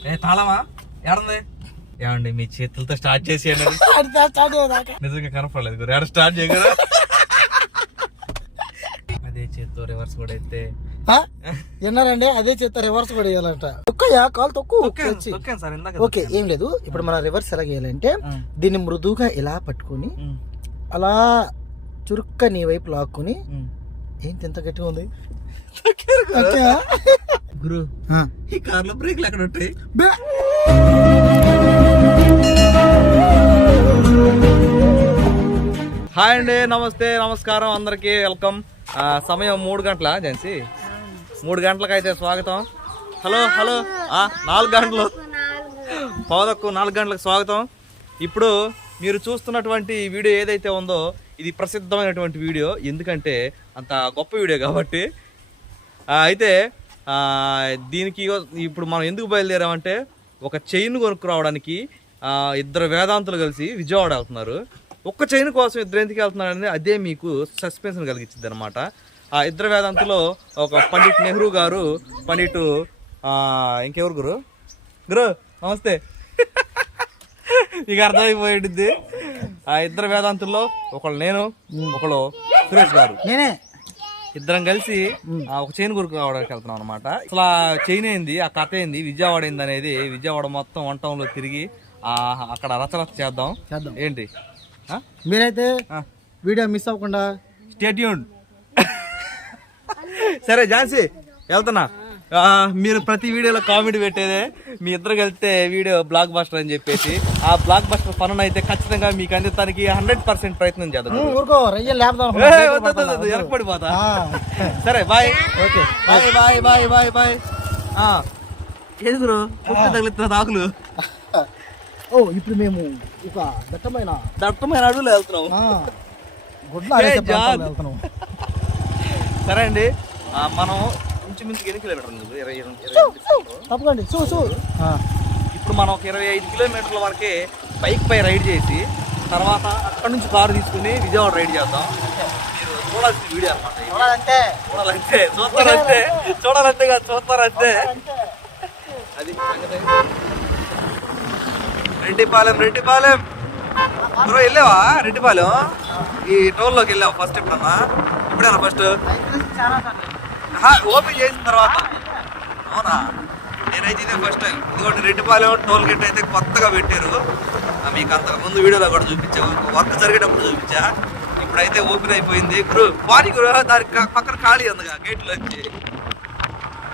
ఏ తాళమా? ఏడుంది? ఏమండి మీ చేతులతో స్టార్ట్ అయ్యేదాకా నిజంగా కనపడలేదు ఏడ స్టార్ట్ చేయగలరా? అదే చేత్తో రివర్స్ కూడా అయితే? విన్నారండి? అదే చేత రివర్స్ కూడా వేయాలంట. తొక్కయా? కాలు తొక్కు? వచ్చి. తొక్కాను సార్ ఇందాక ఓకే ఏం లేదు. ఇప్పుడు మన రివర్స్ ఎలా చేయాలంటే ఉమ్. దీన్ని మృదువుగా ఇలా పట్టుకొని అలా చురుక్క నీ వైపు లాక్కుని. ఏంటి ఎంత గట్టిగా ఉంది? గురు ఆ. ఈ కార్లో బ్రేక్లు ఎక్కడ ఉంటాయి. హాయ్ అండి నమస్తే నమస్కారం అందరికీ వెల్కమ్. ఆ, సమయం మూడు గంటల జెన్సీ. మూడు గంటలకు అయితే స్వాగతం. Hello hello. ఆ, నాలుగు గంటలు. పౌదక్కు నాలుగు గంటలకు స్వాగతం. ఇప్పుడు మీరు చూస్తున్నటువంటి ఈ వీడియో ఏదైతే ఉందో ఇది ప్రసిద్ధమైనటువంటి వీడియో. ఎందుకంటే అంత గొప్ప వీడియో కాబట్టి. ఆ, అయితే దీనికి ఇప్పుడు మనం ఎందుకు బయలుదేరామంటే ఒక చైన్ కొనుక్కురావడానికి రావడానికి ఇద్దరు వేదాంతులు కలిసి విజయవాడ వెళ్తున్నారు. ఒక్క చైన్ కోసం ఇద్దరు ఎందుకు వెళ్తున్నారు అనేది అదే మీకు సస్పెన్షన్ కలిగించింది అనమాట ఆ ఇద్దరు వేదాంతులో ఒక పండిట్ నెహ్రూ గారు పండిట్ ఇంకెవరు గురు? గురు నమస్తే. మీకు అర్థమైపోయింది. ఆ ఇద్దరు వేదాంతుల్లో ఒకళ్ళు నేను ఒకళ్ళు సురేష్ గారు. నేనే. ఇద్దరం కలిసి ఒక చైన్ కొరకు రావడానికి వెళ్తున్నాం అనమాట అసలు ఆ చైన్ ఏంది ఆ కథ ఏంది విజయవాడ ఏంది అనేది విజయవాడ మొత్తం వన్ టౌన్లో తిరిగి ఆ అక్కడ రచరచ చేద్దాం. చేద్దాం. ఏంటి? మీరైతే వీడియో మిస్ అవ్వకుండా స్టేట్యూన్ సరే ఝాన్సీ వెళ్తున్నా. మీరు ప్రతి వీడియోలో కామెడీ పెట్టేదే మీ ఇద్దరు కలిస్తే వీడియో బ్లాక్ బస్టర్ అని చెప్పేసి. ఆ బ్లాక్ బస్టర్ పనులు అయితే ఖచ్చితంగా మీకు అందిస్తానికి హండ్రెడ్ పర్సెంట్ ప్రయత్నం చేద్దాం. ఎరగపడిపోతా సరే bye. Okay bye bye. Bye bye bye తగిలిస్తున్న ఆకులు. ఓ ఇప్పుడు మేము ఒక దట్టమైన దట్టమైన అడుగులు వెళ్తున్నాం. గుడ్ల సరే అండి. మనం ఇంచుమించుకు ఎన్ని కిలోమీటర్లు? ఇరవై. తప్పకండి చూ చూ. ఇప్పుడు మనం ఒక ఇరవై ఐదు కిలోమీటర్ల వరకే బైక్ పై రైడ్ చేసి తర్వాత అక్కడ నుంచి కారు తీసుకుని విజయవాడ రైడ్ చేద్దాం. మీరు చూడాల్సిన వీడియో అనమాట చూడాలంటే. చూడాలంటే కాదు అది. రెడ్డిపాలెం రెడ్డిపాలెం బ్రో వెళ్ళావా? రెడ్డిపాలెం ఈ టోల్లోకి వెళ్ళావు ఫస్ట్ ఎప్పుడన్నా? ఇప్పుడేనా ఫస్ట్ ఓపెన్ చేసిన తర్వాత. అవునా? నేనైతే ఇదే ఫస్ట్ టైం ఎందుకంటే రెడ్డిపాలెం టోల్ గేట్ అయితే కొత్తగా పెట్టారు. ఆ, మీకు అంతకు ముందు వీడియోలో కూడా చూపించా. వర్క్ జరిగేటప్పుడు చూపించా. ఇప్పుడైతే ఓపెన్ అయిపోయింది. గురు పానీ గురు దాని పక్కన ఖాళీ ఉందిగా వచ్చి.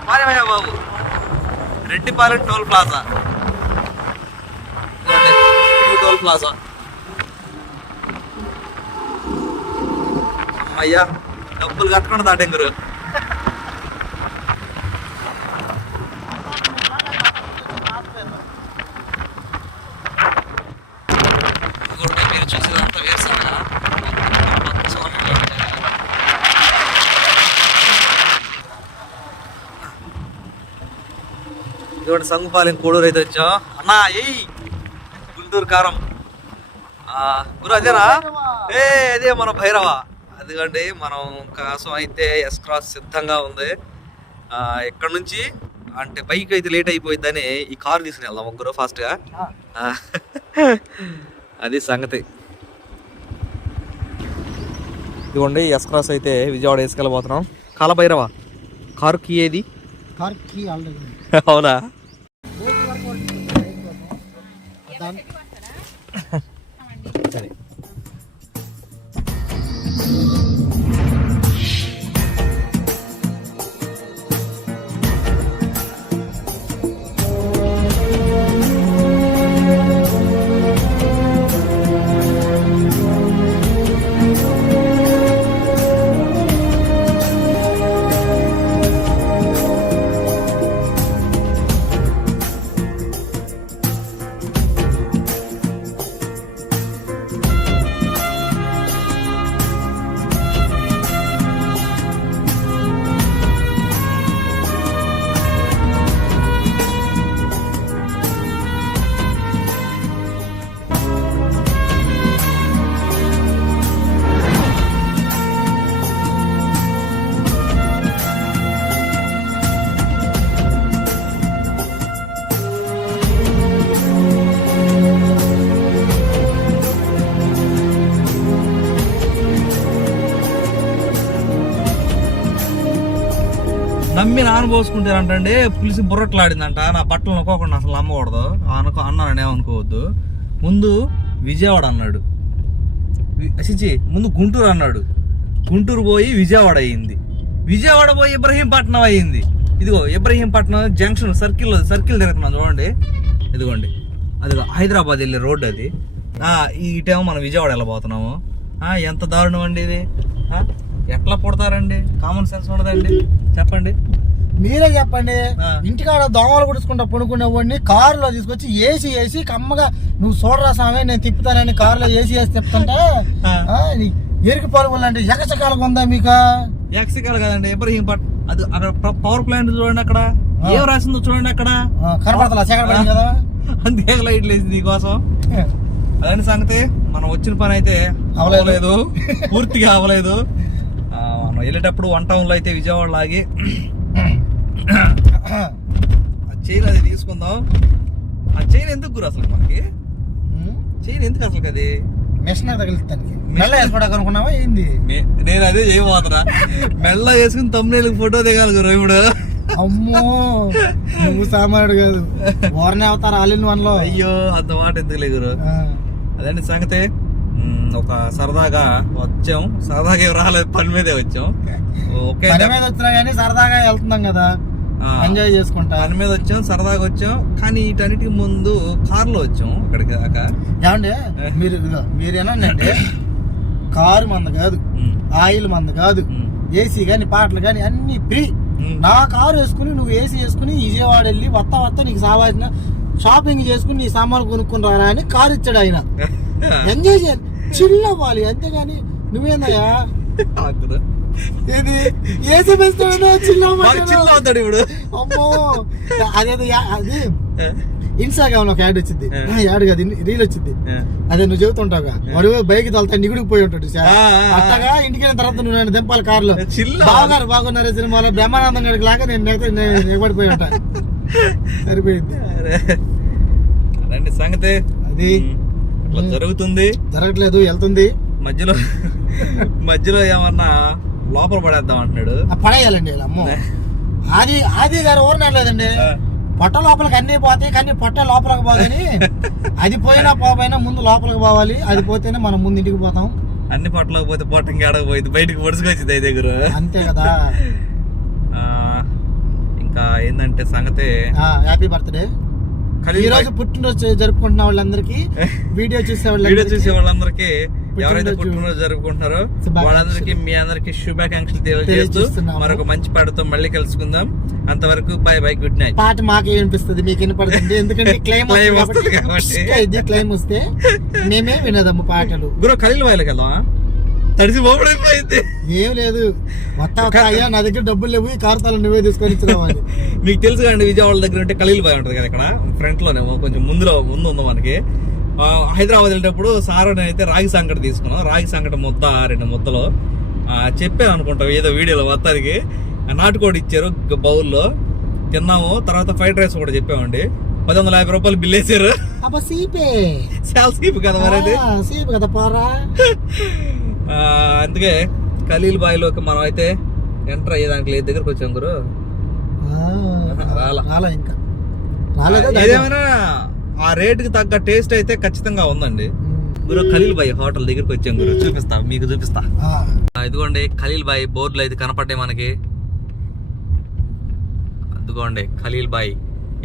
మాదిమయ్యా బాబు? Reddipalem toll plaza. Toll plaza. అయ్యా డబ్బులు కట్టకుండా దాటం గురు ఇదిగోండి, మీరు చూసేదంతా వేరుశనగ. పచ్చగా ఇదిగోండి సంగుపాలెం కోడూరు అయితే వచ్చాం. అన్నా ఏయ్ గుంటూరు కారం. గురు అదేనా ఏ అదే మన భైరవ. అదిగండి మనం కోసం అయితే ఎస్ క్రాస్ సిద్ధంగా ఉంది. ఆ, ఇక్కడ నుంచి? అంటే బైక్ అయితే లేట్ అయిపోయిందని ఈ కార్ తీసుకుని వెళ్దాం ముగ్గురు ఫాస్ట్గా అది సంగతి. ఇదిగోండి ఎస్ క్రాస్ అయితే విజయవాడ వేసుకెళ్ళబోతున్నాం. కాలభైరవ కారు కీ ఏది? కార్ కీ అవునా? దాని నేను నాన్న పోసుకుంటారంటే పులిసి బుర్రట్లాడిందంట. నా బట్టలు అనుకోకుండా అసలు అమ్మకూడదు అనుకో అన్నానని ఏమనుకోవద్దు ముందు విజయవాడ అన్నాడు. వి- చిచి ముందు గుంటూరు అన్నాడు. గుంటూరు పోయి విజయవాడ అయ్యింది విజయవాడ పోయి ఇబ్రహీంపట్నం అయ్యింది ఇదిగో ఇబ్రహీంపట్నం జంక్షన్ సర్కిల్ సర్కిల్ తిరుగుతున్నాం చూడండి. ఇదిగోండి. అదిగో హైదరాబాద్ వెళ్ళే రోడ్డు అది. ఈ టైం మనం విజయవాడ వెళ్ళబోతున్నాము. ఎంత దారుణం అండి ఇది? ఎట్లా పుడతారండి? కామన్ సెన్స్ ఉండదండి? చెప్పండి. మీరే చెప్పండి. ఇంటికాడ దోమలు కుడుచుకుంటా పడుకునే వాడిని కారులో తీసుకొచ్చి ఏసీ వేసి కమ్మగా నువ్వు చూడరా స్వామి నేను తిప్పుతానని కారులో ఏసీ వేసి తిప్పుతుంటే ఎరికి పరుగులు అంటే ఉందా మీకు? యాక్సికల్ కదండి ఇబ్రహీంపట్నం అది అక్కడ పవర్ ప్లాంట్ చూడండి అక్కడ. ఏం రాసిందో చూడండి అక్కడ. కదా. అందుకే లైట్లు వేసింది నీకోసం. అదని సంగతి. మనం వచ్చిన పని అయితే అవలేదు. పూర్తిగా అవలేదు మనం వెళ్ళేటప్పుడు వన్ టౌన్లో అయితే విజయవాడ లాగి ఆ చైన్ అది తీసుకుందాం. ఆ చైన్ ఎందుకు గురు అసలు మనకి? చైన్ ఎందుకు అసలు అది మిషన్ తగిలిస్తానికి. మెల్ల వేసుకోవడానికి అనుకున్నావా? ఏంది? నేను అదే చేయబోతున్నా. మెల్ల వేసుకుని తమ్ముళ్ళకి ఫోటో దిగాలి గురు ఇప్పుడు. అమ్మో! నువ్వు సామానుడు కాదు. వారనే అవుతారు ఆలిన్ వన్లో. అయ్యో అంత మాట ఎందుకు గురు అదండి సంగతి. ఒక సరదాగా వచ్చాం. సరదాగా ఏం రాలేదు. పని మీదే వచ్చాం. ఓకే. పని మీద వచ్చినా కానీ సరదాగా వెళ్తున్నాం కదా. ఎంజాయ్ చేసుకుంటా. పని మీద వచ్చాం సరదాగా వచ్చాం కానీ వీటన్నిటికి ముందు కార్లో వచ్చాం అక్కడికి దాకా. ఏమండి? మీరు ఇదిగో, మీరు ఏనండి కారు మంద కాదు ఆయిల్ మంద కాదు ఏసీ కానీ పాటలు కానీ అన్ని ఫ్రీ. నా కారు వేసుకుని నువ్వు ఏసీ వేసుకుని విజయవాడ వెళ్ళి వత్త వత్త నీకు కావాల్సిన షాపింగ్ చేసుకుని నీ సామాన్లు కొనుక్కుని రారా అని కారు ఇచ్చాడు ఆయన. ఎంజాయ్ చేయాలి. చిల్ అవ్వాలి అంతేగాని నువ్వేందయ్యా. ఇది ఏసీ మాకు చిల్ల అవుతాడు ఇప్పుడు. అమ్మో. అదేదో యా- అది ఇన్స్టాగ్రామ్లో ఒక యాడ్ వచ్చింది. యాడ్ కాదు రీల్ వచ్చింది. అదే నువ్వు చెబుతుంటావుగా. వాడు బైక్ తోలుతా నిగుడికి పోయి ఉంటాడు. అట్టగా ఇంటికి వెళ్ళిన తర్వాత నువ్వు నన్ను దింపాలి కారులో. చిల్ల. బాగున్నారు బాగున్నారు సినిమాలో? బ్రహ్మానందం గడికి లాగా నేను నేను ఎగబడిపోయి ఉంటా. సరిపోయింది. అదండి సంగతి. అది. జరుగుతుంది. జరగట్లేదు వెళ్తుంది. మధ్యలో మధ్యలో ఏమన్నా లోపల పడేద్దాం అంటున్నాడు. పడేయాలండి అమ్మో. ఆది ఆది గారు ఊరినట్లేదండి ఆ, పొట్ట లోపలికి అన్ని పోతాయి కానీ పొట్ట లోపలికి పోదని అది పోయినా పోపోయినా ముందు లోపలికి పోవాలి అది పోతేనే మనం ముందు ఇంటికి పోతాం. అన్ని పొట్టలోకి పోతే పొట్ట ఇంకా పోయింది బయటకు పొడుచుకొచ్చింది అయితే దగ్గర. అంతే కదా. ఆ, ఇంకా ఏంటంటే సంగతి? హ్యాపీ బర్త్డే ఈ రోజు పుట్టినరోజు జరుపుకుంటున్న వాళ్ళందరికీ వీడియో చూసే వీడియో చూసే వాళ్ళందరికీ ఎవరైతే పుట్టినరోజు శుభాకాంక్షలు. వాళ్ళందరికీ మీ అందరికి శుభాకాంక్షలు తెలియజేస్తూ. మరొక మంచి పాటతో మళ్ళీ కలుసుకుందాం. అంతవరకు బై బై గుడ్ నైట్ పాట మాకే వినిపిస్తుంది మీకు వినపడుతుంది. ఎందుకంటే క్లైమ్ వస్తుంది కాబట్టి. ఇది క్లైమ్ వస్తే మేమే వినదమ్ము పాటలు. గురు ఖలీల్ వాయిలకి వెళ్దామా తడిసి పోవడైపోయింది ఏం లేదు. మొత్తం అయ్యా నా దగ్గర డబ్బులు లేవు ఈ కార్తాలు నువ్వే తీసుకొని ఇచ్చినావని మీకు తెలుసు కండి విజయవాడ దగ్గర ఉంటే ఖలీల్ బాయ్ ఉంటుంది కదా ఇక్కడ? ఫ్రంట్ లోనేమో కొంచెం ముందులో ముందు ఉంది మనకి. హైదరాబాద్ వెళ్ళేటప్పుడు సార్ అయితే రాగి సంకట తీసుకున్నాం. రాగి సంకట ముద్ద రెండు ముద్దలు. చెప్పాను అనుకుంటాం ఏదో వీడియోలో మొత్తానికి. నాటుకోడి ఇచ్చారు బౌల్లో. తిన్నాము. తర్వాత ఫ్రైడ్ రైస్ కూడా చెప్పామండి. పది వందల యాభై రూపాయలు బిల్ వేసారు చాలా సీపు కదా మరి సీపు కదా పోరా. అందుకే ఖలీల్ బాయ్లోకి మనం అయితే ఎంటర్ అయ్యేదానికి లేదు. దగ్గరకు వచ్చాం గురు. రాలా. ఇంకా. ఏదేమైనా ఆ రేటుకి తగ్గ టేస్ట్ అయితే ఖచ్చితంగా ఉందండి. గురు ఖలీల్ బాయ్ హోటల్ దగ్గరికి వచ్చాం గురు. చూపిస్తా మీకు చూపిస్తా. ఇదిగోండి ఖలీల్ బాయ్ బోర్డులు అయితే కనపడ్డాయి మనకి. అదిగోండి ఖలీల్ బాయ్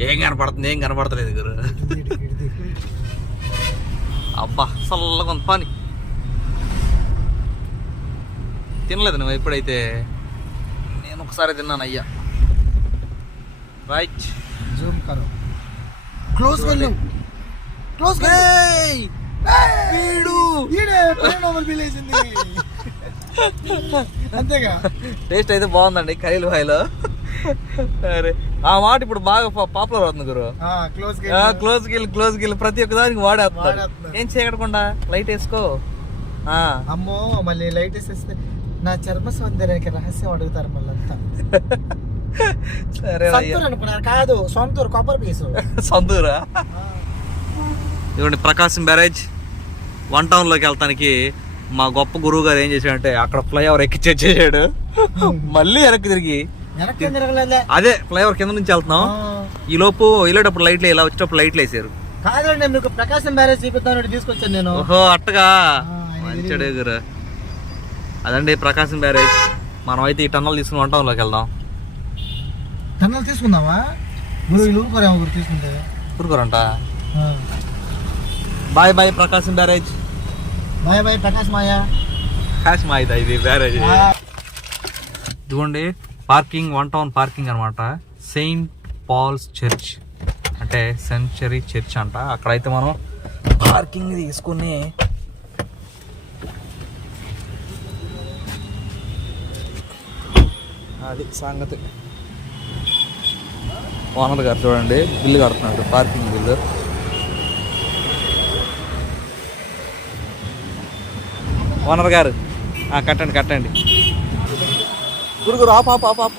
ఏం కనపడుతుంది ఏం కనపడతలేదు గురు. అబ్బా చల్లగా ఉంది పని. తినలేదు నువ్వు ఎప్పుడైతే? నేను ఒకసారి తిన్నాను అయ్యా. రైట్ జూమ్ కరో. క్లోజ్ వెళ్ళు. క్లోజ్ వీడు. వేసింది. అంతేగా? టేస్ట్ అయితే బాగుందండి ఖలీల్ బాయ్లో. అరే ఆ మాట ఇప్పుడు బాగా పాపులర్ అవుతుంది గురు. క్లోజ్ క్లోజ్ గిల్ క్లోజ్ గిల్ ప్రతి ఒక్క దానికి వాడేస్తున్నారు వాడేస్తున్నారు. ఏం చేయకుండా లైట్ వేసుకో. అమ్మో మళ్ళీ లైట్ వేసేస్తే నా చర్మ సౌందర్యానికి రహస్యం అడుగుతారు మళ్ళీ అంతా సరే అయ్యా సంతూర్ అనుకున్నారు? కాదు సొంతూరు కొబ్బరి పీసు సంతూరా? ఇవ్వండి ప్రకాశం బ్యారేజ్. వన్ టౌన్లోకి వెళ్తానికి మా గొప్ప గురువు గారు ఏం చేశాడంటే అక్కడ ఫ్లైఓవర్ ఎక్కిచ్చేసాడు మళ్ళీ వెనక్కి తిరిగి. అదే ఫ్లైఓవర్ కింద నుంచి వెళ్తున్నాం. ఈ లోపు వెళ్ళేటప్పుడు లైట్లు ఇలా వచ్చేటప్పుడు లైట్లు వేసారు. కాదండి మీకు ప్రకాశం బ్యారేజ్ తీసుకొచ్చాను నేను. ఓహో అట్టగా. మంచి అదండి ప్రకాశం బ్యారేజ్. మనం అయితే ఈ టన్నల్ తీసుకుని వంటంలోకి వెళ్దాం. టన్నల్ తీసుకుందామా? గురు ఇల్లు ఊరుకోరేమో గురు తీసుకుంటే. ఊరుకోరంట. Bye bye Prakasam barrage. Bye bye Prakash మాయా. కాశ్ మా ఇది బ్యారేజ్. ఇదిగోండి పార్కింగ్ వన్ టౌన్ పార్కింగ్ అనమాట సెయింట్ పాల్స్ చర్చ్. అంటే సెంచరీ చర్చ్ అంట. అక్కడైతే మనం పార్కింగ్ తీసుకుని అది సంగతి. ఓనర్ గారు చూడండి బిల్లు కడుతున్నాడు పార్కింగ్ బిల్లు. ఓనర్ గారు కట్టండి కట్టండి. గురుగురు ఆపు ఆపు ఆపు ఆపు.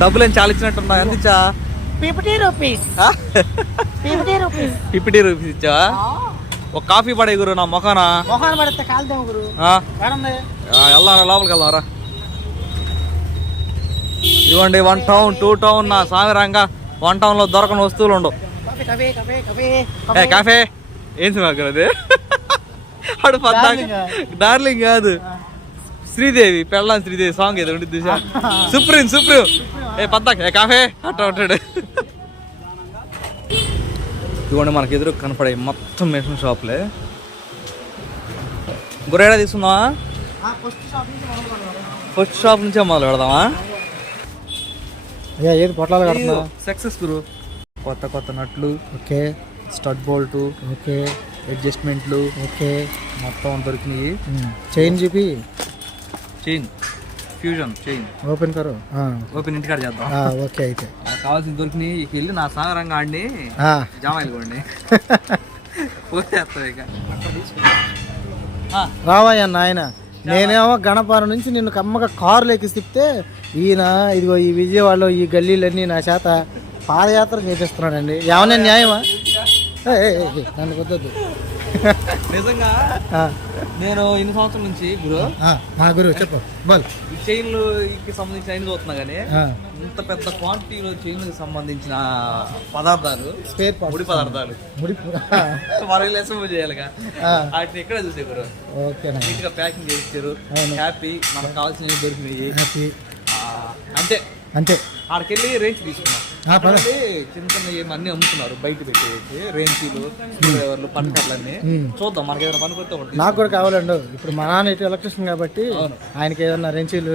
డబ్బులు ఏం చాలా ఇచ్చినట్టున్నా ఎంత ఇచ్చా fifty rupees. Fifty rupees. Fifty rupees ఇచ్చా ఒక కాఫీ పడే గురు నా మొఖానా. మొహాన్ని పడితే కాలుదేమో గురు ఆ, కాడండి ఆ, వెళ్దాం రా, లోపలికి వెళ్దాం రా ఇదిగోండి వన్ టౌన్ టూ టౌన్ నా సామిరంగా వన్ టౌన్లో దొరకని వస్తువులు ఉండవు. ఏ కాఫే ఏం సినిమా అది? అడు? డార్లింగ్ కాదు. శ్రీదేవి పెళ్ళాం శ్రీదేవి సాంగ్ ఏదో ఉండి చూసా. సుప్రీం సుప్రీం ఏ పద్దాక ఏ కాఫే అట్ట ఉంటాడు ఇదిగోండి మనకి ఎదురు కనపడే మొత్తం మెషిన్ షాప్లే. గురేడా తీసుకుందామా. ఫస్ట్ షాప్ నుంచే మొదలు పెడదామా అయ్యా ఏది పొట్లాలు కడుతున్నా సక్సెస్ గురు. కొత్త కొత్త నట్లు okay. Stud bolt okay. అడ్జస్ట్మెంట్లు okay. మొత్తం దొరికినాయి. చైన్ చూపి. చైన్ ఫ్యూజన్ చైన్ ఓపెన్ కరు. ఓపెన్ ఇంటికాడ చేద్దాం. ఓకే అయితే. నాకు కావాల్సింది దొరికినాయి. వెళ్ళి నా సాగరంగా ఆడిని. జామాయిలు కొండి పోతేస్తావు ఇక. ఆ, రావయ్య నాయన. నేనేమో గణపారం నుంచి నిన్ను కమ్మగా కారులో ఎక్కి తిప్పితే ఈయన ఇదిగో ఈ విజయవాడలో ఈ గల్లీలన్నీ నా చేత పాదయాత్ర చేపిస్తున్నాడండి. ఏమైనా న్యాయమా? ఏ, నన్ను కుదరదు నిజంగా నేను ఇన్ని సంవత్సరాల నుంచి గురు గురువు చెప్పు. ఈ చైన్లు సంబంధించిన అన్ని చూస్తున్నా కానీ ఇంత పెద్ద క్వాంటిటీలో చైన్లకు సంబంధించిన పదార్థాలు స్పేర్. ముడి పదార్థాలు. ముడి మనం లెసన్ చేయాలిగా. వాటిని ఎక్కడ చూసే గురు? నీట్గా ప్యాకింగ్ అవును. హ్యాపీ మనకు కావాల్సినవి దొరికినాయి. అంతే. అంతే. ఆడికెళ్ళి రేంజ్ తీసుకున్నాం. చిన్న చిన్న అన్ని అమ్ముతున్నారు. బయట పెట్టేసి రేంచీలు డ్రైవర్లు పట్టుకర్లన్నీ మ్మ్. చూద్దాం మనకి ఏదైనా పని కొడితే ఒకటి నాకు కూడా కావాలండి ఇప్పుడు మా నాన్న ఇటు ఎలక్ట్రిషియన్ కాబట్టి. ఆయనకి ఏదన్నా రెంచీలు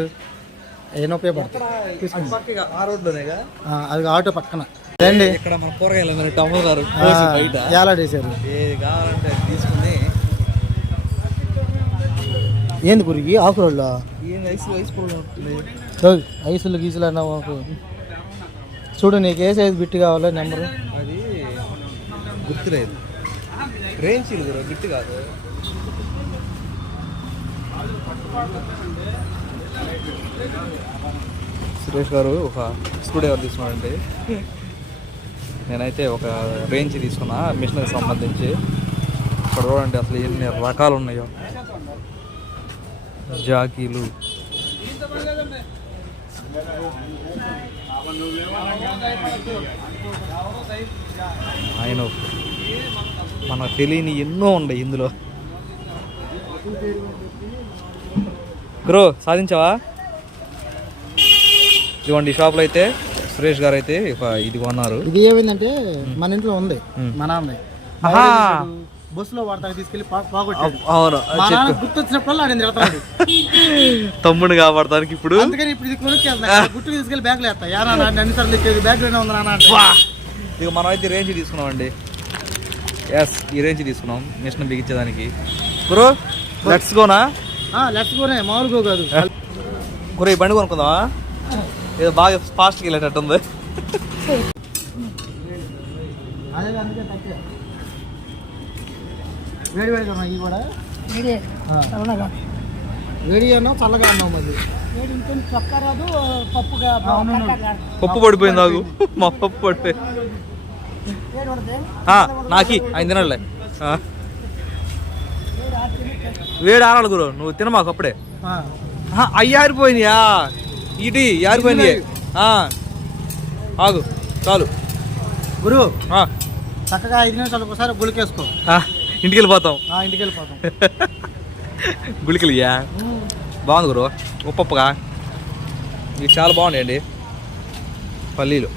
ఏమైనా ఉపయోగపడతాయి. పక్కగా ఆ రోడ్లోనేగా? అది ఆటో పక్కన. రండి. ఇక్కడ మన కూరగాయలు ఆ, కోసి బయట. ఏలాడేశారు ఏది కావాలంటే తీసుకుని. ఏంది గురికి? ఆకురోళ్ళు? కూడా ఉంటుంది ఐసులు గీసులు అన్నావు చూడు నీకు ఏ సైజ్ బిట్ కావాలో నెంబరు. అది గుర్తులేదు. రేంజ్ కూడా గిట్టు కాదు. సురేష్ గారు ఒక స్క్రూ డ్రైవర్ తీసుకున్నాడండి. నేనైతే ఒక రేంజ్ తీసుకున్నా మిషన్కి సంబంధించి. ఇక్కడ చూడండి అసలు ఎన్ని రకాలు ఉన్నాయో. జాకీలు. ఆయన మనకు తెలియని ఎన్నో ఉన్నాయి ఇందులో. బ్రో సాధించావా? ఇదిగోండి షాప్లో అయితే సురేష్ గారు అయితే ఇది కొన్నారు. ఇది ఏమైందంటే మన ఇంట్లో ఉంది. మ్. మా నాన్న ఆహా. బస్సులో వాడతానికి తీసుకెళ్ళి అవును మా నాన్న గుర్తొచ్చినప్పుడు ఆడిని తిడతాడు తమ్ముడు. కాపాడతానికి ఇప్పుడు? అందుకని ఇప్పుడు ఇది కొనుక్కెళ్తా గుట్టు తీసుకెళ్ళి బ్యాగ్లో వేస్తా. యా నాన్న అన్ని సార్లు ఇచ్చేది బ్యాగ్లోనే ఉంది నాన్న. ఇక మనం అయితే రేంజ్ తీసుకున్నామండి. ఎస్ ఈ రేంజ్ తీసుకున్నాం. మిషన్ బిగించేదానికి. బ్రో లెట్స్ గోనా? ఆ, లెట్స్ గోనే. మామూలుగా కాదు. గురు ఈ బండి కొనుక్కుందామా? ఏదో బాగా ఫాస్ట్గా వెళ్ళేటట్టు ఉంది అదే అందుకే వేడి వేడిగా ఉన్నాయి ఇవి కూడా? ఆ. వేడి అన్నావు చల్లగా అన్నావు మరి. చొక్కా రాదు పప్పుగా పప్పు పడిపోయింది నాకు మా పప్పు పడిపోయి. నాకి ఆయన తినలే ఆ. వేడి ఆరాలి గురు నువ్వు తినమాకు అప్పుడే. అయ్యి ఆరిపోయినాయా? ఇటీ యారిపోయింది ఆ. ఆగు చాలు. గురు ఆ. చక్కగా ఐదు నిమిషాలు ఒకసారి గులికేసుకో ఆ, ఇంటికి వెళ్ళిపోతాం ఆ, ఇంటికి వెళ్ళిపోతాం గుళికలియా? బాగుంది గురు. ఉప్పప్పుగా? ఇవి చాలా బాగున్నాయండి. పల్లీలు.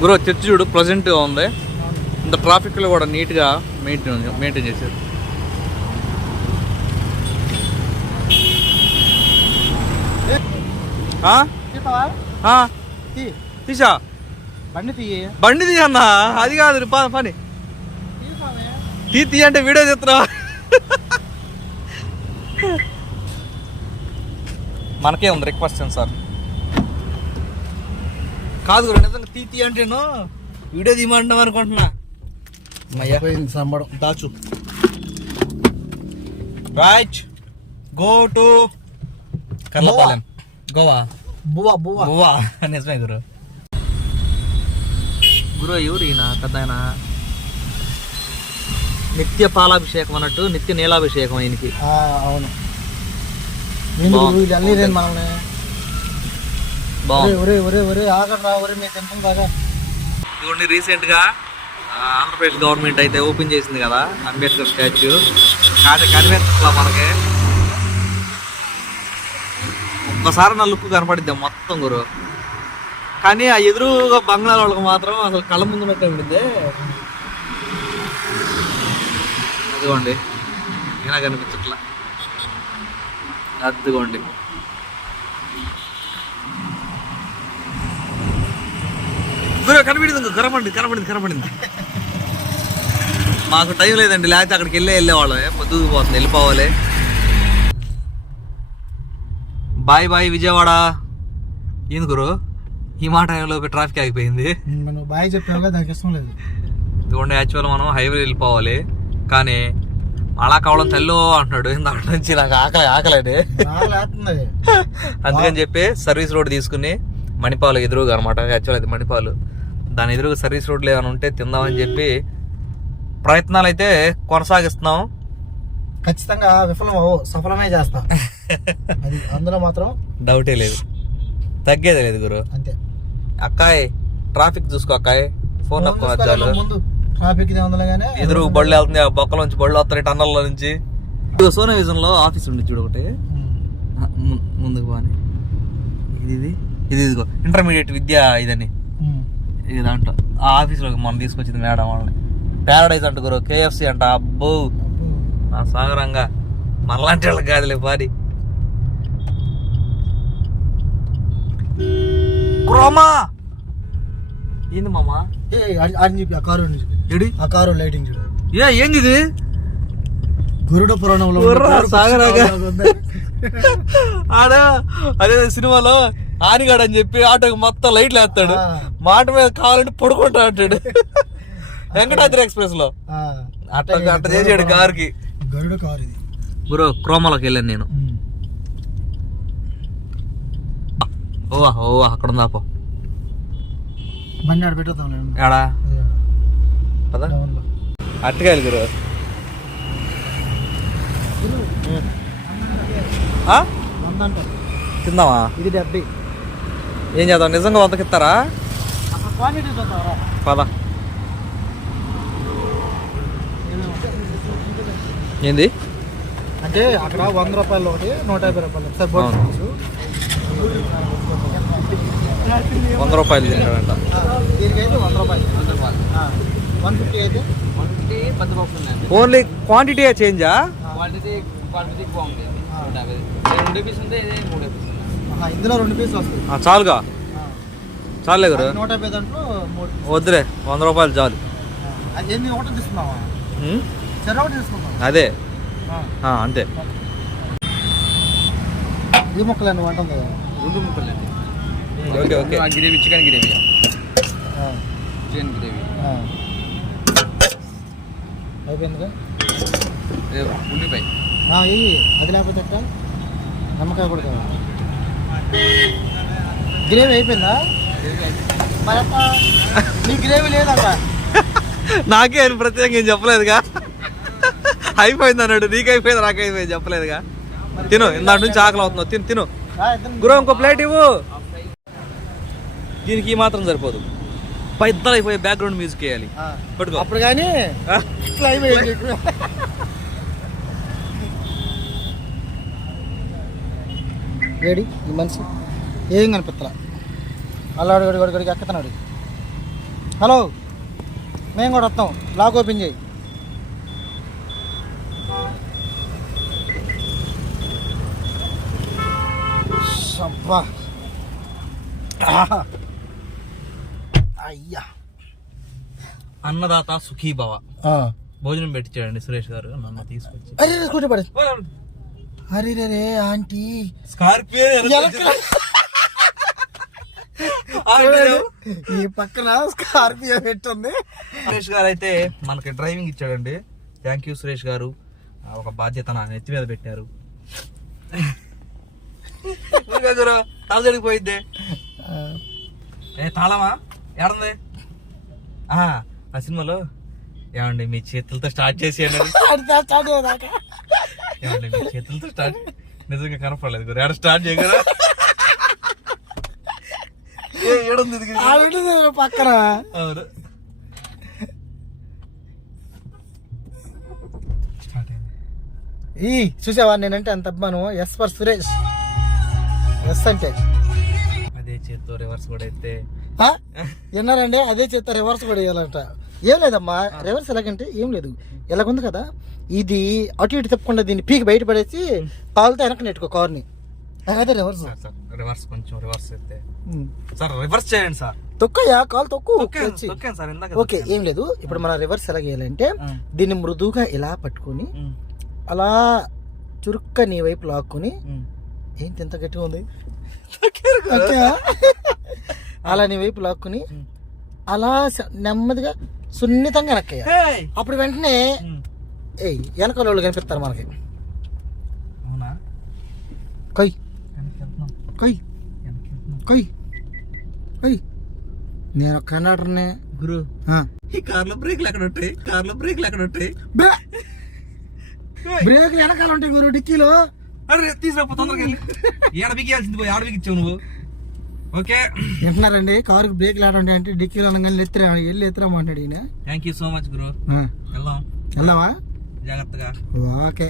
గురు చర్చి చూడు ప్రజెంట్గా ఉంది. ఇంత ట్రాఫిక్లో కూడా నీట్గా మెయింటైన్ మెయింటైన్ చేశారు. తీసా? బండి తీయి. బండి తీయన్నా? అది కాదు పని. తీ తీ అంటే వీడియో చెప్తున్నావా మనకే ఉంది రిక్వెస్ట్ సార్? కాదు గురు నిజంగా తీ తీ అంటేను వీడియో తీయమంటున్నాం అనుకుంటున్నా. సంబడం. దాచు. Right go to Karlapalem Goa. బువ్వ బువ్వ గోవా నిజమే గురు. గురు ఎవరు ఈయన? ఆయన నిత్య పాలాభిషేకం అన్నట్టు నిత్య నీలాభిషేకం ఆయనకి. అవును. ఇదిగోండి రీసెంట్గా ఆంధ్రప్రదేశ్ గవర్నమెంట్ అయితే ఓపెన్ చేసింది కదా అంబేద్కర్ స్టాచ్యూ కాదు కనిపించట్లా మనకి. ఒక్కసారి నా లుక్ కనపడిద్దాం మొత్తం గురు. కానీ ఆ ఎదురుగా బంగ్లా వాళ్ళకి మాత్రం అసలు కళ్ళ ముందు ఉన్నట్టే ఉండిద్ది. అదిగోండి ఇలా కనిపించట్లా? అదిగోండి. కనబడింది కనపడింది కనపడింది కనపడింది మాకు టైం లేదండి. లేకపోతే అక్కడికి వెళ్ళే వెళ్ళేవాళ్ళమే పొద్దుకు పోతుంది. వెళ్ళిపోవాలి. Bye bye Vijayawada. ఏంది గురు? ఈ మాట టైంలో ట్రాఫిక్ ఆగిపోయింది. బాయ్ చెప్పావుగా దానికి ఇష్టం లేదు. ఇదిగోండి యాక్చువల్ మనం హైవే వెళ్ళిపోవాలి. కానీ అలా కావడం తల్లో అంటున్నాడు. ఇందాక నుంచి నాకు ఆకలి ఆకలేదే అందుకని చెప్పి సర్వీస్ రోడ్ తీసుకుని మణిపాలు ఎదురుగా అనమాట. యాక్చువల్ అది మణిపాలు. దాని ఎదురుగా సర్వీస్ రోడ్లు ఏమైనా ఉంటే తిందామని చెప్పి ప్రయత్నాలు అయితే కొనసాగిస్తున్నాం. ఖచ్చితంగా విఫలం సఫలమే చేస్తా. అది అందులో మాత్రం డౌటే లేదు. తగ్గేదే లేదు గురు. అంతే. అక్కాయ్ ట్రాఫిక్ చూసుకో అక్కాయ్. ఫోన్ అద్దాలు. ముందు. ట్రాఫిక్ ఉందలగానే ఎదురు బళ్ళు వెళ్తుంది ఆ బొక్కల నుంచి బళ్ళు వస్తాయి టన్నల్లో నుంచి. సోనా విజన్లో ఆఫీస్ ఉంది చూడు ఒకటి. ముందుకు బాని ఇది ఇది ఇది ఇదిగో ఇంటర్మీడియట్ విద్య ఇదని. ఇది దాంట్లో ఆ ఆఫీస్లోకి మనం తీసుకొచ్చింది మేడం వాళ్ళని. ప్యారడైజ్ అంట గురు కేఎఫ్సి అంట. అబ్బో నా సాగరంగా. మనలాంటి వాళ్ళకి కాదులే పాడి క్రోమా! ఏంది మామా? ఏ ఆడిని చెప్పి ఆ కారు చూపి ఏడి? ఆ కారు లైటింగ్ చూడు. ఏ ఏంది ఇది గరుడ పురాణంలో సాగరాగా. ఆడ అదే సినిమాలో ఆనిగాడు అని చెప్పి ఆటోకి మొత్తం లైట్లు వేస్తాడు. మాట మీద కావాలంటే పడుకుంటా అంటాడు. వెంకటాద్రి ఎక్స్ప్రెస్లో అట్లా అట్లా చేసాడు కార్కి గరుడ కారు ఇది. గురు క్రోమాలోకి వెళ్ళాను నేను. ఓవా ఓవా అక్కడ ఉందా పో. బండి ఆడ పెట్టేద్దాం పదా. అట్టకాయలు గురు? తిందామా? ఇది డెబ్బై. ఏం చేద్దాం? నిజంగా వందకి ఇస్తారా పద. ఏంది? అంటే అక్కడ వంద రూపాయలు ఒకటి నూట యాభై రూపాయలు ఒకసారి. వంద రూపాయలు తింటాడంట దీనికైతే వంద రూపాయలు. వన్ ఫిఫ్టీ అయితే. ఓన్లీ క్వాంటిటీ చేంజా? బాగుంది రెండు పీస్ ఉంది ఇది మూడు పీస్ ఇందులో రెండు పీసులు వస్తాయి. చాలుగా? ఆ. చాలే గురు. అది నూట యాభై దాంట్లో. వద్దులే వంద రూపాయలు చాలు. ఒకటి తీసుకున్నావా? చెర ఒకటి అదే. ఆ. ఆ, అంతే. ఈ ముక్కలు నువ్వు అంటుంది కదా రెండు ముక్కలు అండి okay okay. Gravy chicken gravy. ఆ. Chicken gravy. ఆ. అయిపోయిందిగా? ఉల్లిపాయ. అది లేకపోతే ఎట్లా? నమ్మకాయ కూడా కావాలి. గ్రేవీ అయిపోయిందా? నీ గ్రేవీ లేదంట నాకే ఆయన ప్రత్యేకంగా ఏం చెప్పలేదుగా. అయిపోయింది అన్నాడు నీకు అయిపోయింది నాకు అయిపోయింది చెప్పలేదుగా తిను ఇందాటి నుంచి ఆకలి అవుతున్నావు తిను తిను. రా, ఇద్దరం గురు ఇంకో ప్లేట్ ఇవ్వు. దీనికి ఈ మాత్రం సరిపోదు. పెద్దలు అయిపోయి బ్యాక్గ్రౌండ్ మ్యూజిక్ వేయాలి. పట్టుకో. అప్పుడు కానీ ఎక్కువ. వేడి ఈ మనిషి? ఏం కనిపిస్తలా అలా అడుగు అడుగు అడుగు ఎక్కతున్నాడు హలో? మేము కూడా వస్తాం. లాక్ ఓపెన్ చేయి. అబ్బా. అయ్యా. అన్నదాత సుఖీ భవ ఆ. భోజనం పెట్టించాడండి సురేష్ గారు నన్ను తీసుకొచ్చి. అరే అరే రే ఆంటీ. స్కార్పియో ఈ పక్కన స్కార్పియో పెట్టుంది. సురేష్ గారు అయితే మనకి డ్రైవింగ్ ఇచ్చాడండి. థ్యాంక్ యూ సురేష్ గారు. ఒక బాధ్యత నా నెత్తి మీద పెట్టారు. ఇంకా గురు తాళదిడికి పోయిద్దే. ఏ తాళమా? ఏడుంది? ఆ, సినిమాలో ఏమండి మీ చేతులతో స్టార్ట్ చేసి ఏమండి మీ చేతులతో స్టార్ట్ నిజంగా కనపడలేదు గురు. ఏడ స్టార్ట్ చేయగలరా ఏడుంది ఇది? పక్కన. అవును. ఈ చూసావా? నేనంటే అంత అభిమానం ఎస్ ఫర్ సురేష్ ఎస్ అంటే? అదే చేత్తో రివర్స్ కూడా అయితే? విన్నారండి అదే చేత రివర్స్ కూడా వేయాలంట. ఏం లేదమ్మా రివర్స్ ఎలాగంటే ఏం లేదు. ఎలాగుంది కదా? ఇది అటు ఇటు తిప్పకుండా దీన్ని పీకి బయట పడేసి కాలుతో వెనక నెట్టుకో కార్ని. అదే రివర్స్ సార్ రివర్స్ కొంచెం రివర్స్ అయితే సార్ రివర్స్ చేయండి సార్. తొక్కయ్యా? కాలు తొక్కు. ఓకే ఏం లేదు. ఇప్పుడు మన రివర్స్ ఎలా చేయాలంటే. దీన్ని మృదువుగా ఇలా పట్టుకొని అలా చురుక్క నీ వైపు లాక్కుని. ఏంటి ఎంత గట్టిగా ఉంది? అలా నీ వైపు లాక్కుని. అలా నెమ్మదిగా సున్నితంగా వెనక్కయ్య! అప్పుడు వెంటనే ఉమ్. ఏయ్ వెనకాల వాళ్ళు కనిపిస్తారు మనకి. అవునా? కొయ్. కొయ్. కొయ్. కొయ్. నేను కండక్టర్ని గురు. ఈ కార్లో బ్రేక్లు ఎక్కడ ఉంటాయి? కార్లో బ్రేక్లు ఎక్కడ ఉంటాయి? బే! బ్రేక్ వెనకాల ఉంటాయి గురు డిక్కీలో. అరే తీసుకురా తొందరగా వెళ్ళి. ఏడ బిగియాల్సింది పోయి ఆడ బిగిచ్చావు నువ్వు? ఓకే. వింటున్నారండి? కారుకి బ్రేక్ లేడండి అంటే డిక్కీలో అనగానే ఎత్తురా వెళ్ళి ఎత్తురామంటాడు ఈయన. థ్యాంక్ యూ సో మచ్ గురు. వెళ్దాం. వెళ్ళావా జాగ్రత్తగా. ఓకే.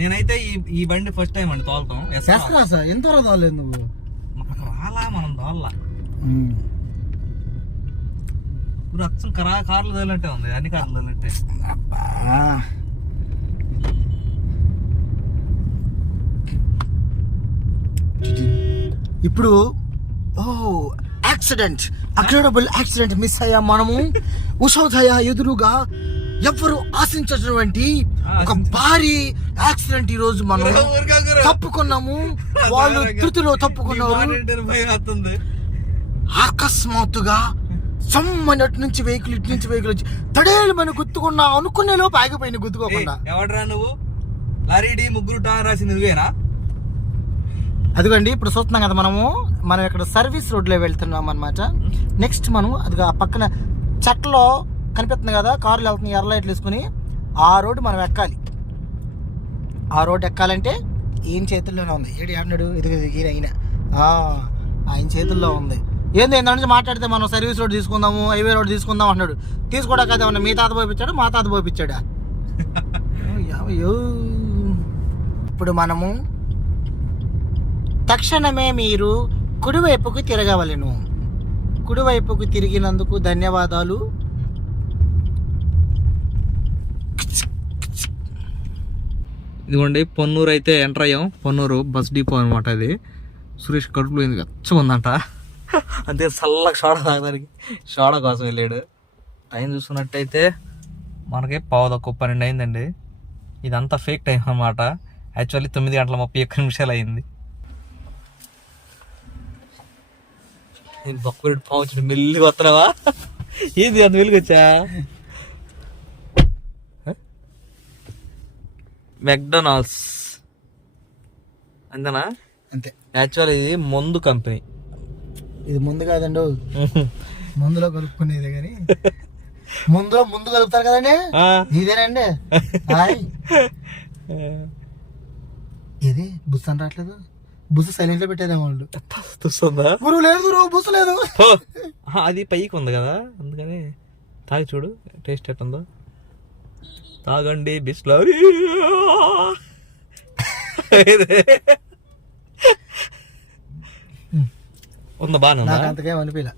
నేనైతే ఈ ఈ బండి ఫస్ట్ టైం అండి తోలతాం. చేస్తున్నా సార్? ఎంత వరకు తోలేదు నువ్వు? రాలా మనం తోలలా. ఇప్పుడు అచ్చం కరా కార్లు తోలినట్టే ఉంది అన్ని కార్లు తోలినట్టే. అబ్బా. ఇప్పుడు ఓ యాక్సిడెంట్. అక్రెడబుల్ యాక్సిడెంట్ మిస్ అయ్యా మనము. ఉషోదయ ఎదురుగా ఎవ్వరు ఆశించినటువంటి ఒక భారీ యాక్సిడెంట్ ఈ రోజు మనం తప్పుకున్నాము. వాళ్ళు తృతిలో తప్పుకున్నారు. అకస్మాత్తుగా సమ్మనటి నుంచి వెహికల్ ఇటు నుంచి వెహికల్ వచ్చి తడేలు మన గుర్తుకున్నా అనుకునే లోపు ఆగిపోయింది గుర్తుకోకుండా. ఎవడరా నువ్వు? లారీ డి ముగ్గురు రాసింది నువ్వేనా? అదిగోండి ఇప్పుడు చూస్తున్నాం కదా మనము మనం ఇక్కడ సర్వీస్ రోడ్లో వెళ్తున్నాం అనమాట నెక్స్ట్ మనం అది ఆ పక్కన చెట్లో కనిపిస్తుంది కదా కార్లు వెళ్తున్నాయి ఎర్ర లైట్లు వేసుకుని ఆ రోడ్డు మనం ఎక్కాలి. ఆ రోడ్డు ఎక్కాలంటే ఈయన చేతుల్లోనే ఉంది? ఏడు అన్నాడు ఇది ఈయన ఈయన. ఆయన చేతుల్లో ఉంది. ఏంది ఏందా నుంచి మాట్లాడితే మనం సర్వీస్ రోడ్ తీసుకుందాము హైవే రోడ్ తీసుకుందాం అన్నాడు తీసుకోవడానికి అయితే ఏమన్నా మీ తాత పోయించాడు మా తాత అయ్యో. ఇప్పుడు మనము తక్షణమే మీరు కుడివైపుకు తిరగవలెను. కుడివైపుకు తిరిగినందుకు ధన్యవాదాలు. ఇదిగోండి పొన్నూరు అయితే ఎంటర్ అయ్యాం. పొన్నూరు బస్ డిపో అనమాట ఇది సురేష్ కడుపులో ఇది ఉందంట అంతే చల్లగా షోడ తాగడానికి. షోడ కోసం వెళ్ళాడు. టైం చూసుకున్నట్టయితే మనకి పావు తక్కువ పన్నెండు అయిందండి. ఇదంతా ఫేక్ టైం అన్నమాట. యాక్చువల్లీ తొమ్మిది గంటల ముప్పై ఒక్క నిమిషాలు అయింది. నేను బొక్కడు పావు వచ్చిన మెల్లిగా వస్తున్నావా? ఏంది అంత వెలుగు వచ్చా? మెక్డొనాల్డ్స్ అంతేనా? అంతే. యాక్చువల్ ఇది మందు కంపెనీ. ఇది ముందు కాదండి. ముందులో కలుపుకునేది కానీ ముందులో ముందు కలుపుతారు కదండి? ఇదేనండి. ఇది బుస్ అని రావట్లేదు? బుస్ సైలెంట్లో పెట్టేదేమో వాళ్ళు. చూస్తుందా గురువు లేదు గురువు బుస్ లేదు. అది పైకి ఉంది కదా అందుకని తాగి చూడు టేస్ట్ ఎట్టుందో. తాగండి బిస్లరీ. ఉందా ఉందా? నాకు అంతకేం అనిపించలే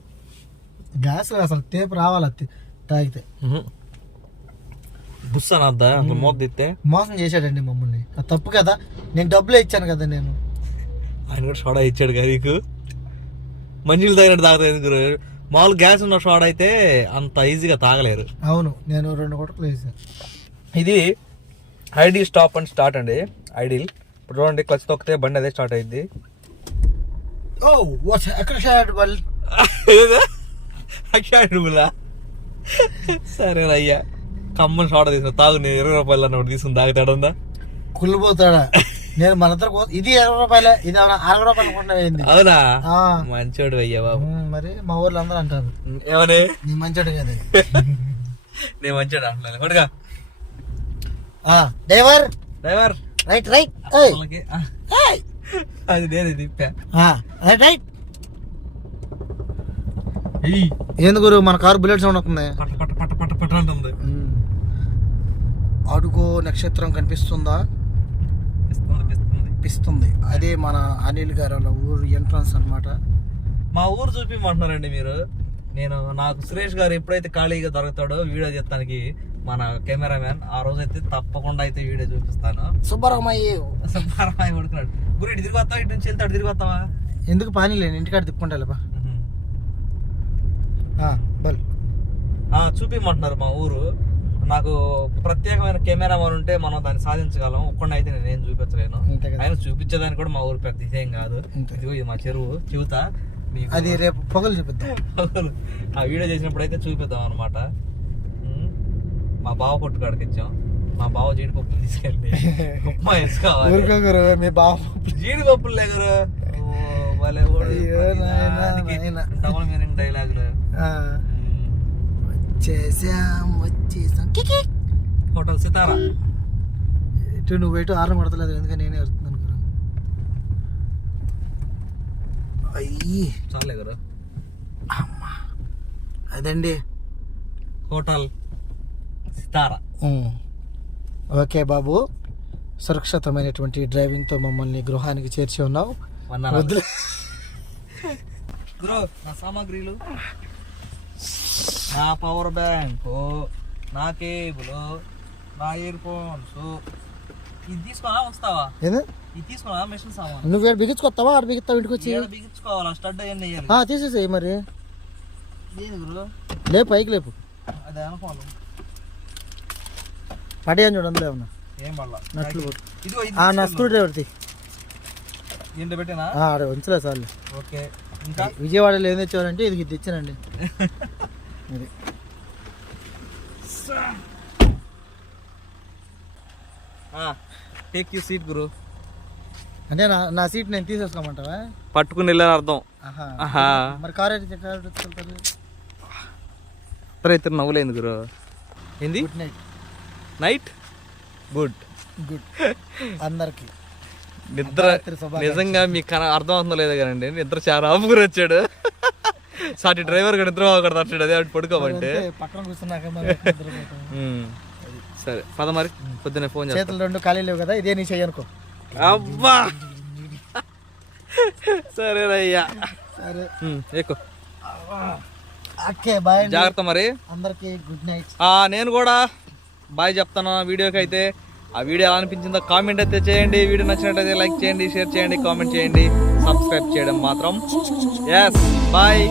గ్యాస్ అసలు టేపు రావాలి తాగితే. బుస్ అనద్దా అసలు మూత తిత్తే మోసం చేశాడండి మమ్మల్ని. తప్పు కదా. నేను డబ్బులే ఇచ్చాను కదా నేను. ఆయన కూడా సోడా ఇచ్చాడు నీకు? మంజులు తాగినట్టు తాగుతుంది ఎందుకు మామూలు గ్యాస్ ఉన్న సోడా అయితే అంత ఈజీగా తాగలేరు. అవును నేను రెండు కొట్టలు వేసాను. ఇది ఐడిల్ స్టాప్ అండ్ స్టార్ట్ అండి. ఐడిల్. ఇప్పుడు చూడండి క్లచ్ తొక్కితే బండి అదే స్టార్ట్ అయింది ఓ వాట్ ఎక్కడ షాడ్ బల్? సరే అయ్యా. కమ్మని షార్ట్ తీసుకున్నా తాగు నేను ఇరవై రూపాయలు అన్న ఒకటి తీసుకుని తాగుతాడన్నా కుళ్ళిపోతాడా? నేను మన ఇద్దరు ఇది ఇరవై రూపాయలే ఇది అరవై రూపాయలు అనుకుంటా అవునా? మంచోడు అయ్యా బాబు. మరి మా ఊర్లో అందరూ అంటారు. ఏమని నీ మంచోడు కదా. నేను మంచోడు అంటున్నాను. కొడుగా డ్రైవర్? డ్రైవర్. Right right. అది నేను తిప్పా రైట్ రైట్. ఏంది గురు మన కారు బుల్లెట్ సౌండ్ వస్తుంది. పట్ట పట్ట పట్ట పట్ట పట్ట అంటుంది. అడుగో నక్షత్రం కనిపిస్తుందా? పిస్తుంది పిస్తుంది కనిపిస్తుంది. అదే మన అనిల్ గారు వాళ్ళ ఊరు ఎంట్రన్స్ అన్నమాట. మా ఊరు చూపిమంటున్నారండి మీరు. నేను నాకు సురేష్ గారు ఎప్పుడైతే ఖాళీగా దొరుకుతాడో వీడియో చేస్తానికి మన కెమెరామ్యాన్ ఆ రోజు అయితే తప్పకుండా అయితే వీడియో చూపిస్తాను. సుబ్బరామయ్య. పరమాయి కొడుకున్నాడు గురి ఇటు తిరిగి వస్తావా ఇటు నుంచి వెళ్తాడు తిరిగి వస్తావా ఎందుకు పానీ లేని ఇంటికాడ తిప్పుకుంటా బల్. చూపిమంటున్నారు మా ఊరు. నాకు ప్రత్యేకమైన కెమెరామన్ ఉంటే మనం దాన్ని సాధించగలం. ఒక్కడిని అయితే నేను ఏం చూపించలేను. ఆయన చూపించేదానికి కూడా మా ఊరు పెద్ద ఇదేం కాదు. ఇదిగో ఇది మా చెరువు. మీకు అది రేపు పొగలు చూపిద్దాం. ఆ వీడియో చేసినప్పుడు అయితే చూపిద్దాం అనమాట మా బావ కొట్టుకాడికి ఇచ్చాం. మా బావ జీడిపప్పులు తీసుకెళ్ళి ఉప్మా వేసుకోవాలి. మీ బావ జీడిపప్పులు లేగరు వాళ్ళే. డబుల్ మీనింగ్ డైలాగులు. వచ్చేసాం వచ్చేసాం కికి హోటల్ సితారా? ఇటు నువ్వు ఎటు ఆరం కొడతలేదు ఎందుకని నేనే వస్తున్నాను గురు అయ్యి. చాలే గురు అదండి. హోటల్ సితారా. ఓకే బాబు. సురక్షితమైనటువంటి డ్రైవింగ్తో మమ్మల్ని గృహానికి చేర్చి ఉన్నావు. వద్దులే గురు నా సామాగ్రిలు. నా పవర్ బ్యాంక్ నా కేబుల్ నా ఇయర్ ఫోన్స్. ఇది తీసుకున్నా వస్తావా ఏంది? ఇది తీసుకున్నా మిషన్ సామాన్. నువ్వు బిగించుకొస్తావా? ఆడ బిగిస్తావు ఇంటికి వచ్చి? బిగించుకోవాలా? స్టడ్ అవన్నీ వేయాలి. ఆ, తీసేసేయి మరి. లేపు పైకి లేపు. అదే అనుకోవాలి పడేయని చూడు అందులో ఏమన్నా. ఏం పడలా? నట్లు కొట్టు. నా. స్క్రూ డ్రైవర్ తీ. దీంట్లో పెట్టినా? ఆ, ఆడ ఉంచలే చాలు. ఓకే. ఇంకా? విజయవాడలో ఏం తెచ్చారంటే ఇది ఇది తెచ్చానండి. ఇది టేక్ యూ సీట్ గురు. అంటే నా నా సీట్ నేను తీసేసుకోమంటావా? పట్టుకుని వెళ్ళని అర్థం. మరి కార్ అయితే ఎట్లా ఇద్దరు నవ్వులేదు గురు. ఏంది? Good night night good good అందరికి. నిద్ర. నిజంగా మీకు కన అర్థం అవుతుందో లేదో కదండి నిద్ర చాలా ఆపుకుని వచ్చాడు. సాటి డ్రైవర్ కూడా నిద్ర తట్టాడు అదే అటు పడుకోమంటే. పక్కన కూర్చున్నాక. సరే పద మరి. పొద్దున్నే ఫోన్ చేస్తా. చేతులు రెండు ఖాళీ లేవు కదా ఇదే నీ చెయ్యి అనుకో. అబ్బా! సరే అయ్యా సరే. ఎక్కువ ఓకే బాయ్. జాగ్రత్త మరి. అందరికి గుడ్ నైట్. ఆ, నేను కూడా బాయ్ చెప్తాను వీడియోకి అయితే ఆ వీడియో ఎలా అనిపించిందో కామెంట్ అయితే చేయండి. వీడియో నచ్చినట్టయితే లైక్ చేయండి షేర్ చేయండి కామెంట్ చేయండి. సబ్స్క్రైబ్ చేయడం మాత్రం. Yes bye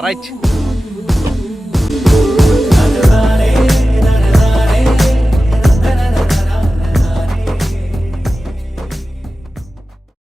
right